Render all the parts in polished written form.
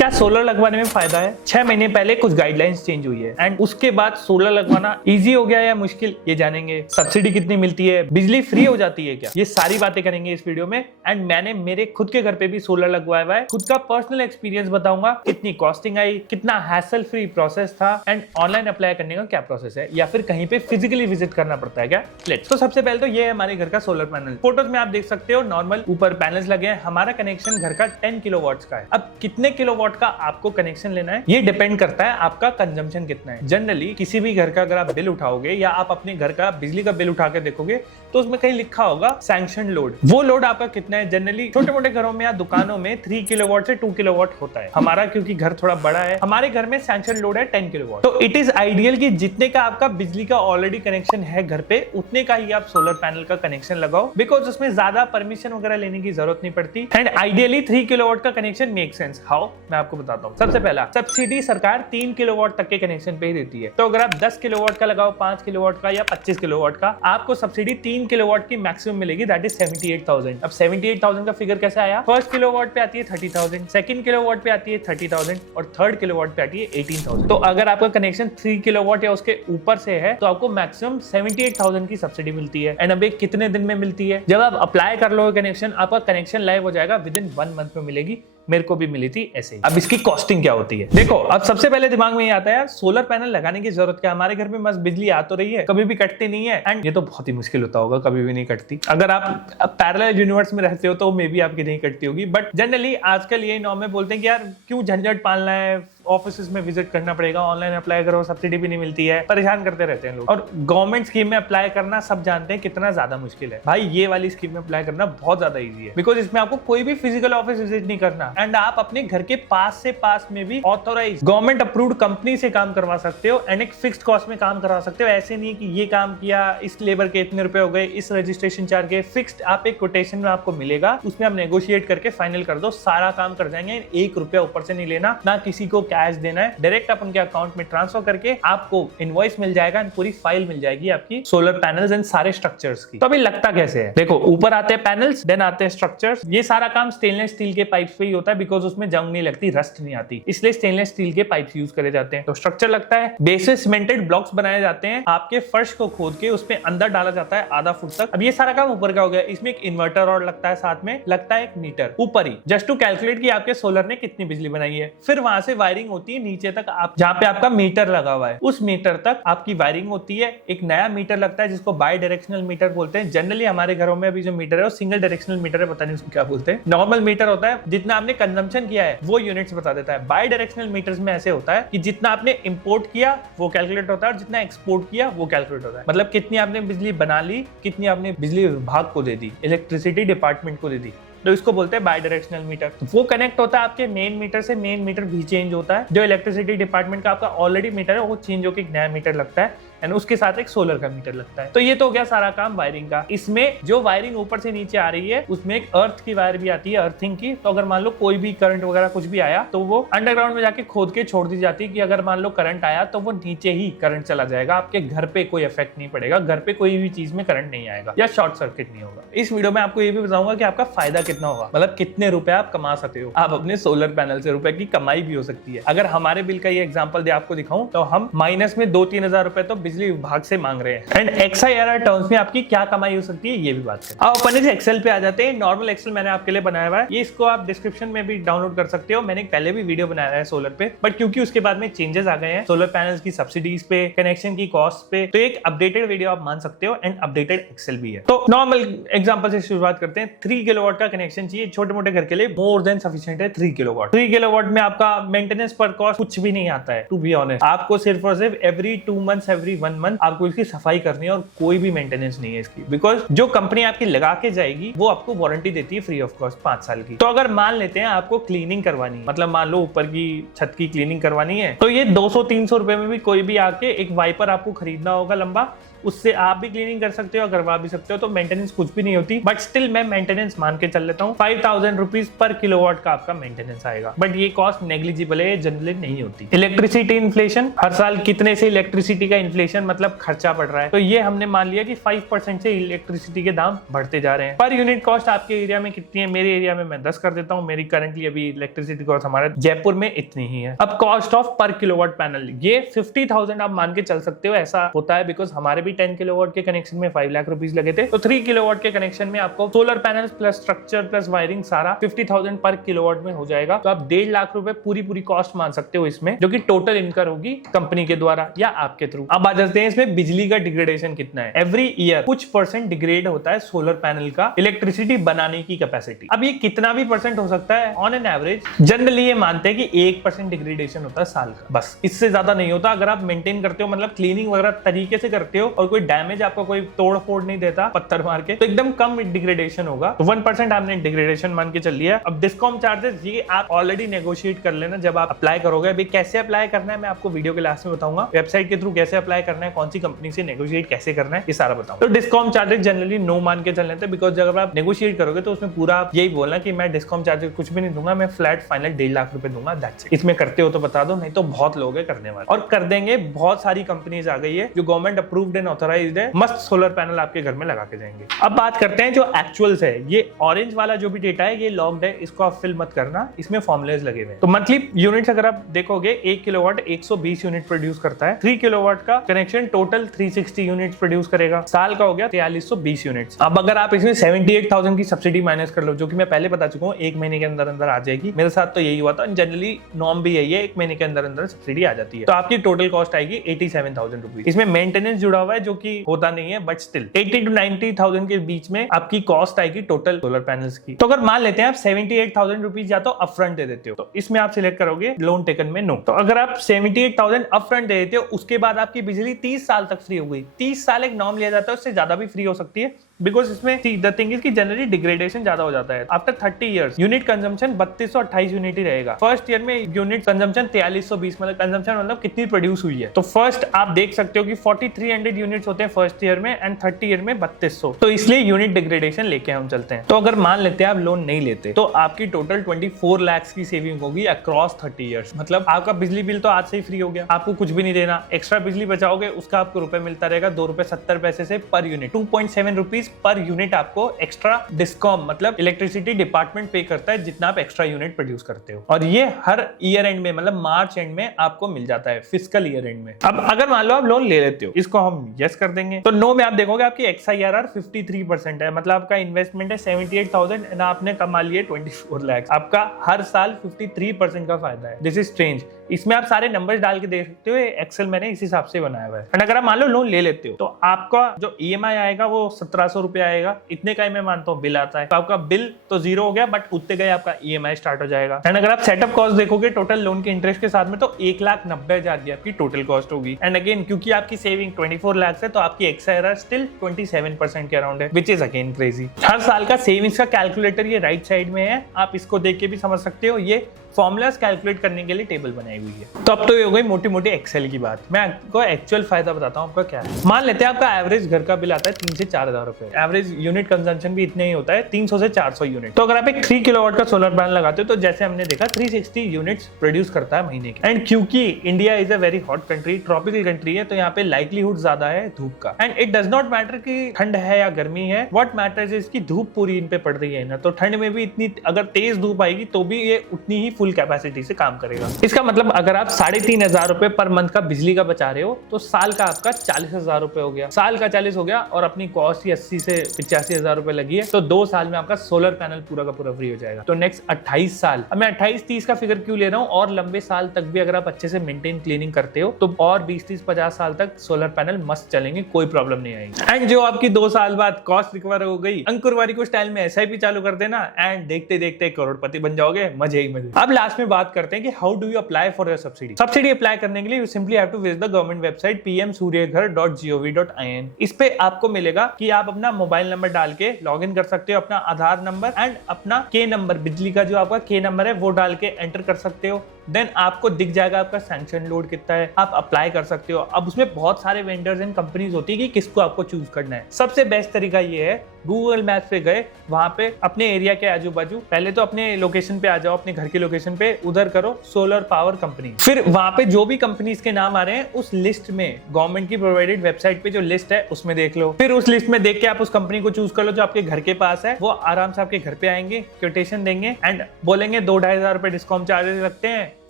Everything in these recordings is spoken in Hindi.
क्या सोलर लगवाने में फायदा है? 6 महीने पहले कुछ गाइडलाइंस चेंज हुई है एंड उसके बाद सोलर लगवाना इजी हो गया या मुश्किल, ये जानेंगे। सब्सिडी कितनी मिलती है, बिजली फ्री हो जाती है क्या, ये सारी बातें करेंगे इस वीडियो में। एंड मैंने मेरे खुद के घर पे भी सोलर लगवाया हुआ है, खुद का पर्सनल एक्सपीरियंस बताऊंगा, कितनी कॉस्टिंग आई, कितना हैसल फ्री प्रोसेस था एंड ऑनलाइन अप्लाई करने का क्या प्रोसेस है, या फिर कहीं पे फिजिकली विजिट करना पड़ता है क्या। लेट्स। तो सबसे पहले तो ये है हमारे घर का सोलर पैनल। फोटोज में आप देख सकते हो नॉर्मल ऊपर पैनल्स लगे हैं। हमारा कनेक्शन घर का 10 किलोवाट का है। अब कितने किलोवाट का आपको कनेक्शन लेना है ये डिपेंड करता है आपका कंजम्पशन कितना है। जनरली किसी भी घर का अगर आप बिल उठाओगे या आप अपने घर का बिजली का बिल उठा के देखोगे तो उसमें कहीं लिखा होगा सैंक्शन लोड। वो लोड आपका कितना है? जनरली छोटे मोटे घरों में या दुकानों में 3 किलोवाट से 2 किलोवाट होता है। हमारा क्योंकि घर थोड़ा बड़ा है, हमारे घर में सैंक्शन लोड है 10 किलोवाट। तो इट इज आइडियल कि जितने का आपका बिजली का ऑलरेडी कनेक्शन है घर पे, उतने का ही आप सोलर पैनल का कनेक्शन लगाओ, बिकॉज उसमें ज्यादा परमिशन वगैरह लेने की जरूरत नहीं पड़ती। एंड आइडियली 3 किलोवाट का कनेक्शन मेक सेंस। हाउ, मैं आपको बताता हूँ। सबसे पहला, सब्सिडी सरकार 3 किलोवाट तक के कनेक्शन पे ही देती है। तो अगर आप 10 किलोवाट का लगाओ, 5 किलोवाट का या 25 किलोवाट का, आपको सब्सिडी 3 किलोवाट की मैक्सिमम मिलेगी, दैट इज 78,000। अब 78,000 का फिगर कैसे आया? फर्स्ट किलोवाट पे आती है 30,000, सेकंड किलोवाट पे आती है 30,000 और थर्ड किलोवाट पे आती है 18,000। तो अगर आपका कनेक्शन 3 किलोवाट या उसके ऊपर से है तो आपको मैक्सिमम 78,000 की सब्सिडी मिलती है। एंड अब ये कितने दिन में मिलती है? जब आप अप्लाई कर लोगे कनेक्शन, आपका कनेक्शन लाइव हो जाएगा, विद इन 1 मंथ में मिलेगी। मेरे को भी मिली थी ऐसे ही। अब इसकी कॉस्टिंग क्या होती है? देखो, अब सबसे पहले दिमाग में ये आता है यार सोलर पैनल लगाने की जरूरत क्या? हमारे घर में मस्त बिजली आ तो रही है, कभी भी कटती नहीं है। एंड ये तो बहुत ही मुश्किल होता होगा, कभी भी नहीं कटती। अगर आप पैरेलल यूनिवर्स में रहते हो तो मे बी आपकी नहीं कटती होगी, बट जनरली आजकल ये नॉर्म में बोलते हैं कि यार क्यों झंझट पालना है, ऑफिस में विजिट करना पड़ेगा, ऑनलाइन अप्लाई करो, सब्सिडी भी नहीं मिलती है, परेशान करते रहते हैं लोग। और गवर्नमेंट स्कीम में अप्लाई करना सब जानते हैं कितना ज्यादा मुश्किल है। भाई ये वाली स्कीम में अप्लाई करना बहुत ज्यादा इजी है, बिकॉज इसमें आपको कोई भी फिजिकल ऑफिस विजिट नहीं करना एंड आप अपने घर के पास से पास में भी ऑथोराइज गवर्नमेंट अप्रूव्ड कंपनी से काम करवा सकते हो एंड एक फिक्स्ड कॉस्ट में काम करवा सकते हो। ऐसे नहीं कि ये काम किया, इस लेबर के इतने रुपए हो गए, इस रजिस्ट्रेशन चार्ज के, फिक्स्ड आप एक कोटेशन में आपको मिलेगा, उसमें आप नेगोशिएट करके फाइनल कर दो, सारा काम कर जाएंगे। 1 रुपया ऊपर से नहीं लेना, ना किसी को कैश देना है, डायरेक्ट आप उनके अकाउंट में ट्रांसफर करके आपको इनवॉइस मिल जाएगा एंड पूरी फाइल मिल जाएगी आपकी सोलर पैनल्स एंड सारे स्ट्रक्चर्स की। तो अभी लगता कैसे है? देखो, ऊपर आते हैं पैनल्स, देन आते हैं स्ट्रक्चर्स। ये सारा काम स्टेनलेस स्टील के पाइप्स पे ही होता है, बिकॉज उसमें जंग नहीं लगती, रस्ट नहीं आती, इसलिए स्टेनलेस स्टील के पाइप्स यूज करे जाते हैं। तो स्ट्रक्चर लगता है, बेसिस सीमेंटेड ब्लॉक्स बनाए जाते हैं, आपके फर्श को खोद के उसमें अंदर डाला जाता है आधा फुट तक। अब ये सारा काम ऊपर का हो गया। इसमें एक इन्वर्टर और लगता है, साथ में लगता है एक मीटर ऊपर ही, जस्ट टू कैलकुलेट कि आपके सोलर ने कितनी बिजली बनाई है। फिर वहां से वायरिंग होती है नीचे तक, आप जहां पे आपका मीटर लगा हुआ है उस मीटर तक आपकी वायरिंग होती है। एक नया मीटर लगता है जिसको बाई डायरेक्शनल मीटर बोलते हैं। जनरली हमारे घरों में अभी जो मीटर है वो सिंगल डायरेक्शनल मीटर है, पता नहीं उसको क्या बोलते हैं। नॉर्मल मीटर होता है, जितना आपने कंजम्पशन किया है वो यूनिट्स बता देता है। बाई डायरेक्शनल मीटर्स में ऐसे होता है कि जितना आपने इंपोर्ट किया वो कैलकुलेट होता है और जितना एक्सपोर्ट किया वो कैलकुलेट होता है। मतलब कितनी आपने बिजली बना ली, कितनी आपने बिजली विभाग को दे दी, इलेक्ट्रिसिटी डिपार्टमेंट को दे दी, तो इसको बोलते हैं बाई डायरेक्शनल मीटर। तो वो कनेक्ट होता है आपके मेन मीटर से। मेन मीटर भी चेंज होता है, जो इलेक्ट्रिसिटी डिपार्टमेंट का आपका ऑलरेडी मीटर है वो चेंज होकर एक नया मीटर लगता है एंड उसके साथ एक सोलर का मीटर लगता है। तो ये तो हो गया सारा काम वायरिंग का। इसमें जो वायरिंग ऊपर से नीचे आ रही है उसमें एक अर्थ की वायर भी आती है, अर्थिंग की। तो अगर मान लो कोई भी करंट वगैरह कुछ भी आया तो वो अंडरग्राउंड में जाके खोद के छोड़ दी जाती है कि अगर मान लो करंट आया तो वो नीचे ही करंट चला जाएगा, आपके घर पे कोई इफेक्ट नहीं पड़ेगा, घर पे कोई भी चीज में करंट नहीं आएगा या शॉर्ट सर्किट नहीं होगा। इस वीडियो में आपको ये भी बताऊंगा कि आपका फायदा कितना होगा, मतलब कितने रुपए आप कमा सकते हो। आप अपने सोलर पैनल से रुपए की कमाई भी हो सकती है। अगर हमारे बिल का ये एग्जांपल दे आपको दिखाऊं तो हम माइनस में 2-3 हजार रुपए तो बिजली विभाग से मांग रहे हैं। एंड XIRR टर्म्स में आपकी क्या कमाई हो सकती है ये भी बात करें। अब अपन इस एक्सेल पे आ जाते हैं। नॉर्मल एक्सेल मैंने आपके लिए बनाया हुआ है, ये इसको आप डिस्क्रिप्शन में भी डाउनलोड कर सकते हो। मैंने पहले भी वीडियो बनाया है सोलर पे, बट क्योंकि उसके बाद में चेंजेस आ गए हैं सोलर पैनल्स की सब्सिडीज पे, कनेक्शन की कॉस्ट पे, तो एक अपडेटेड वीडियो आप मान सकते हो एंड अपडेटेड एक्सेल भी है। तो नॉर्मल एग्जांपल से शुरुआत करते हैं। 3 किलोवाट का कनेक्शन चाहिए छोटे मोटे घर के लिए, मोर देन सफिशिएंट है 3 किलोवाट। 3 किलोवाट में आपका मेंटेनेंस पर कॉस्ट कुछ भी नहीं आता है, टू बी ऑनेस्ट। आपको सिर्फ और सिर्फ एवरी 2 मंथ्स, एवरी 1 मंथ आपको इसकी सफाई करनी है और कोई भी मेंटेनेंस नहीं है इसकी, बिकॉज जो कंपनी आपकी लगा के जाएगी वो आपको वारंटी देती है फ्री ऑफ कॉस्ट 5 साल की। तो अगर मान लेते हैं आपको क्लीनिंग करवानी है, मतलब मान लो ऊपर की छत की क्लीनिंग करवानी है, तो ये 200-300 रुपए में भी कोई भी आके एक वाइपर आपको खरीदना होगा लंबा, उससे आप भी क्लीनिंग कर सकते हो, करवा भी सकते हो, तो मेंटेनेंस कुछ भी नहीं होती। बट स्टिल मैं मेंटेनेंस मान के चल लेता हूँ 5000 रुपीज पर किलोवाट का आपका मेंटेनेंस आएगा। बट ये कॉस्ट नेग्लिजिबल है, जनरली नहीं होती। इलेक्ट्रिसिटी इन्फ्लेशन, हर साल कितने से इलेक्ट्रिसिटी का इन्फ्लेशन मतलब खर्चा बढ़ रहा है, तो ये हमने मान लिया कि 5% से इलेक्ट्रिसिटी के दाम बढ़ते जा रहे हैं। पर यूनिट कॉस्ट आपके एरिया में कितनी है? मेरे एरिया में मैं 10 कर देता हूँ। मेरी करंटली अभी इलेक्ट्रिसिटी कॉस्ट हमारे जयपुर में इतनी ही है। अब कॉस्ट ऑफ पर किलोवाट पैनल, ये 50,000 आप मान के चल सकते हो। ऐसा होता है बिकॉज हमारे भी 10 किलोवाट के कनेक्शन में 5 लाख रुपीज लगे थे। तो 3 किलोवाट के कनेक्शन में आपको solar panel plus structure plus wiring सारा 50,000 पर किलोवाट में हो जाएगा। तो आप 1.5 लाख रुपए पूरी कॉस्ट मान सकते हो इसमें, जो कि टोटल इनकर होगी कंपनी के द्वारा या आपके थ्रू। अब आ जाते हैं इसमें बिजली का डिग्रेडेशन कितना है। एवरी ईयर कुछ % डिग्रेड होता है सोलर पैनल का इलेक्ट्रिसिटी बनाने की कैपेसिटी। अब ये कितना भी % हो सकता है, ऑन एन एवरेज जनरली ये मानते हैं कि 1% डिग्रेडेशन होता है साल का, बस इससे ज्यादा नहीं होता। अगर आप मेंटेन करते हो, मतलब क्लीनिंग वगैरह तरीके से करते हो और कोई डैमेज आपको कोई तोड़ फोड़ नहीं देता पत्थर मार के, तो एकदम कम डिग्रेडेशन होगा। 1% आपने डिग्रेडेशन मान के चल लिया। अब डिस्कॉम चार्जेस ये आप ऑलरेडी नेगोशिएट कर लेना जब आप अप्लाई करोगे। अभी कैसे अप्लाई करना है मैं आपको वीडियो के लास्ट में बताऊंगा। वेबसाइट के थ्रू कैसे अप्लाई करना है, कौन सी कंपनी से नेगोशिएट कैसे करना है, ये सारा बताऊंगा। तो डिस्कॉम चार्जेस जनरली नो मान के चल लेते हैं, बिकॉज अगर आप नेगोशिएट करोगे तो उसमें पूरा आप यही बोलना कि मैं डिस्कॉम चार्जेस कुछ भी नहीं दूंगा, मैं फ्लैट फाइनल 1.5 लाख रुपए दूंगा, दैट्स इट। इसमें करते हो तो बता दो, नहीं तो बहुत लोग है करने वाले और कर देंगे। बहुत सारी कंपनीज आ गई है जो गवर्नमेंट अप्रूव्ड एंड ऑथराइज्ड है, मस्त सोलर पैनल आपके घर में लगा के जाएंगे। अब बात करते हैं जो एक्चुअल्स है। ये ऑरेंज वाला जो भी डेटा है ये लॉग्ड है, इसको आप फिल मत करना, इसमें फॉर्मुलेज लगे हुए हैं। तो मंथली यूनिट्स अगर आप देखोगे 1 किलोवाट 120 यूनिट प्रोड्यूस करता है। 3 किलोवाट का कनेक्शन टोटल 360 यूनिट प्रोड्यूस करेगा। साल का हो गया 4320 यूनिट्स। अब अगर आप इसमें 78,000 की सब्सिडी माइनस कर लो, जो कि मैं पहले बता चुका हूँ, 1 महीने के अंदर अंदर आ जाएगी। मेरे साथ तो यही हुआ था। जनरली नॉर्म भी यही है, 1 महीने के अंदर अंदर सब्सिडी आ जाती है। तो आपकी टोटल कॉस्ट आएगी 87,000 रुपीज। इसमें मेंटेनेंस जुड़ा हुआ है जो कि होता नहीं है, बट स्टिल 80 to 90,000 के बीच में आपकी कॉस्ट आएगी टोटल सोलर पैनल्स की। तो अगर मान लेते हैं आप 78,000 रुपीज या तो अपफ्रंट दे देते हो, तो इसमें आप सिलेक्ट करोगे लोन टेकन में नो। तो अगर आप 78,000 अपफ्रंट दे देते हो, उसके बाद आपकी बिजली 30 साल तक फ्री हो गई। 30 साल एक नॉर्म लिया जाता है, उससे ज्यादा भी फ्री हो सकती है, बिकॉज इसमें द थिंग इज कि जनरली डिग्रेडेशन ज्यादा हो जाता है। After 30 years unit consumption 3228 unit ही रहेगा। फर्स्ट ईयर में यूनिट कंजम्पशन 4320, मतलब कंजम्पशन मतलब कितनी प्रोड्यूस हुई है। तो फर्स्ट आप देख सकते हो कि 4300 यूनिट्स होते हैं फर्स्ट ईयर में एंड 30 ईयर में 3200। तो इसलिए यूनिट डिग्रेडेशन लेके हम चलते हैं। तो अगर मान लेते हैं आप लोन नहीं लेते, तो आपकी टोटल 24 लाख की सेविंग होगी अक्रॉस 30 इयर्स। मतलब आपका बिजली बिल तो आज से ही फ्री हो गया, आपको कुछ भी नहीं देना। एक्स्ट्रा बिजली बचाओगे उसका आपको रुपए मिलता रहेगा 2 रुपए 70 पैसे से per unit. 2.7 rupees per unit आपको एक्स्ट्रा डिस्कॉम मतलब इलेक्ट्रिसिटी डिपार्टमेंट पे करता है, जितना आप एक्स्ट्रा यूनिट प्रोड्यूस करते हो। और ये हर ईयर एंड में, मतलब मार्च एंड में आपको मिल जाता है, फिस्कल ईयर एंड में। अब अगर मान लो आप लोन ले लेते हो, इसको हम यस कर देंगे, तो नो में आप देखोगे आपकी XIRR 53% है। मतलब आपका इन्वेस्टमेंट है 78,000 एंड आपने कमा लिए 24 लाख। आपका हर साल 53% का फायदा है। This is strange. इसमें आप सारे नंबर्स डाल के देख सकते हो, एक्सेल मैंने इस हिसाब से बनाया हुआ है। एंड अगर आप मान लो लोन ले लेते हो, तो आपका जो EMI आएगा वो 1700 रुपए आएगा। इतने का ही मैं मानता हूँ बिल आता है। तो आपका बिल तो 0 हो गया, बट उतने गए आपका EMI स्टार्ट हो जाएगा। एंड अगर आप सेटअप कॉस्ट देखोगे टोटल लोन के इंटरेस्ट के साथ में, तो 1,90,000 की आपकी टोटल कॉस्ट होगी। एंड अगेन क्योंकि आपकी सेविंग 24 लाख है, तो आपकी XIRR स्टिल 27% के अराउंड है, विच इज अगेन क्रेजी। हर साल का सेविंग्स का कैलकुलेटर ये राइट साइड में है, आप इसको देख के भी समझ सकते हो। ये फॉर्मुलास कैलकुलेट करने के लिए टेबल बनाई हुई है। तो अब तो ये हो गई मोटी मोटी एक्सेल की बात। मैं आपको एक्चुअल फायदा बताता हूँ आपका क्या है। मान लेते हैं आपका एवरेज घर का बिल आता है 3 से 4,000 रुपए। एवरेज यूनिट कंजम्पशन भी इतने ही होता है, 300 से 400 यूनिट। तो अगर आप एक 3 किलोवाट का सोलर पैनल लगाते हो, तो जैसे हमने देखा 360 यूनिट्स प्रोड्यूस करता है महीने के। एंड क्योंकि India is a very hot country, tropical country है, तो यहाँ पे लाइवलीहुड ज्यादा है धूप का। And it does not matter कि ठंड है या गर्मी है, व्हाट मैटर्स इज की धूप पूरी इन पे पड़ रही है ना। तो ठंड में भी इतनी अगर तेज धूप आएगी तो भी ये उतनी ही फुल कैपेसिटी से काम करेगा। इसका मतलब अगर आप 3,500 रुपए पर मंथ का बिजली का बचा रहे हो, तो साल का आपका 40,000 रुपए हो गया। साल का 40 हो गया और अपनी कॉस्ट ही 80 से 85,000 रुपए लगी है, तो 2 साल में आपका सोलर पैनल पूरा का पूरा फ्री हो जाएगा। तो नेक्स्ट 28 साल, अब मैं 28-30 का फिगर क्यों ले रहा हूँ, और लंबे साल तक भी अगर आप अच्छे से मेंटेन क्लीनिंग करते हो, तो और 20-30-50 साल तक सोलर पैनल मस्त चलेंगे, कोई प्रॉब्लम नहीं आएगी। एंड जो आपकी 2 साल बाद कॉस्ट रिकवर हो गई, अंकुर वारिको स्टाइल में SIP चालू कर देना एंड देखते देखते करोड़पति बन जाओगे, मजे ही मजे। अब अब लास्ट में बात करते हैं कि how do you apply for your subsidy. Subsidy apply करने के लिए you simply have to visit the government website pmsuryaghar.gov.in। इस पे आपको मिलेगा कि आप अपना मोबाइल नंबर डाल के लॉग इन कर सकते हो, अपना आधार नंबर एंड अपना के नंबर, बिजली का जो आपका के नंबर है वो डाल के एंटर कर सकते हो। देन आपको दिख जाएगा आपका सैंक्शन लोड कितना है, आप अप्लाई कर सकते हो। अब उसमें बहुत सारे वेंडर्स एंड कंपनीज होती है कि किसको आपको चूज करना है। सबसे बेस्ट तरीका ये है, गूगल मैप्स पे गए, वहां पे अपने एरिया के आजू बाजू पहले तो अपने लोकेशन पे आ जाओ, अपने घर की लोकेशन पे, उधर करो सोलर पावर कंपनी। फिर वहां पे जो भी कंपनीज के नाम आ रहे हैं उस लिस्ट में, गवर्नमेंट की प्रोवाइडेड वेबसाइट पे जो लिस्ट है उसमें देख लो। फिर उस लिस्ट में देख के आप उस कंपनी को चूज कर लो जो आपके घर के पास है। वो आराम से आपके घर पे आएंगे, कोटेशन देंगे एंड बोलेंगे 2-2.5 हजार रुपए डिस्काउंट चार्जेस लगते हैं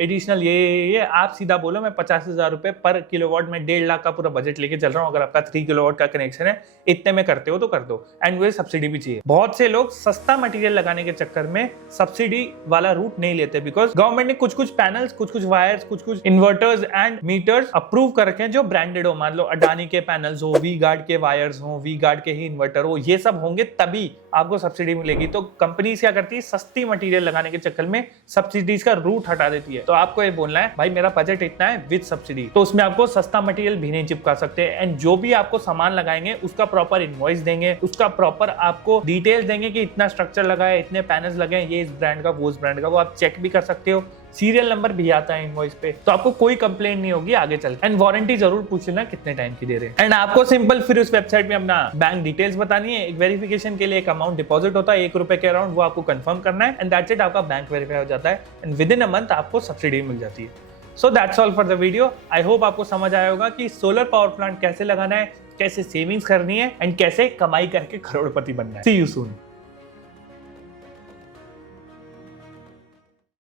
एडिशनल, ये आप सीधा बोलो मैं 50,000 रुपए पर किलोवाट में 1.5 लाख का पूरा बजट लेके चल रहा हूँ, अगर आपका 3 किलोवाट का कनेक्शन है इतने में करते हो तो कर दो। एंड वो सब्सिडी भी चाहिए। बहुत से लोग सस्ता मटेरियल लगाने के चक्कर में सब्सिडी वाला रूट नहीं लेते, बिकॉज गवर्नमेंट ने कुछ पैनल्स, कुछ वायर्स, कुछ इन्वर्टर्स एंड मीटर्स अप्रूव कर रखे हैं जो ब्रांडेड हो। मान लो अडानी के पैनल्स हो, वी गार्ड के वायर्स हो, वी गार्ड के ही इन्वर्टर हो, ये सब होंगे तभी आपको सब्सिडी मिलेगी। तो कंपनी क्या करती है, सस्ती मटेरियल लगाने के चक्कर में सब्सिडीज का रूट हटा देती है। तो आपको ये बोलना है भाई मेरा बजट इतना है विद सब्सिडी, तो उसमें आपको सस्ता मटेरियल भी नहीं चिपका सकते। एंड जो भी आपको सामान लगाएंगे उसका प्रॉपर इनवॉइस देंगे, उसका प्रॉपर आपको डिटेल्स देंगे कि इतना स्ट्रक्चर लगा है, इतने पैनल्स लगे हैं, ये इस ब्रांड का, वो उस ब्रांड का, वो आप चेक भी कर सकते हो। सीरियल नंबर भी आता है इनवॉइस पे, तो आपको कोई कंप्लेंट नहीं होगी आगे चल। एंड वारंटी जरूर पूछ लेना कितने टाइम की दे रहे हैं। एंड आपको सिंपल फिर उस वेबसाइट में अपना बैंक डिटेल्स बतानी है। एक वेरिफिकेशन के लिए एक अमाउंट डिपॉजिट होता है 1 रुपए के अराउंड, वो आपको कंफर्म करना है एंड दैट्स इट, आपका बैंक वेरीफाई हो जाता है and with in a month आपको सब्सिडी मिल जाती है। So that's all for the video. I hope आपको समझ आया होगा कि सोलर पावर प्लांट कैसे लगाना है, कैसे सेविंग्स करनी है एंड कैसे कमाई करके करोड़पति बनना है। सी यू सून।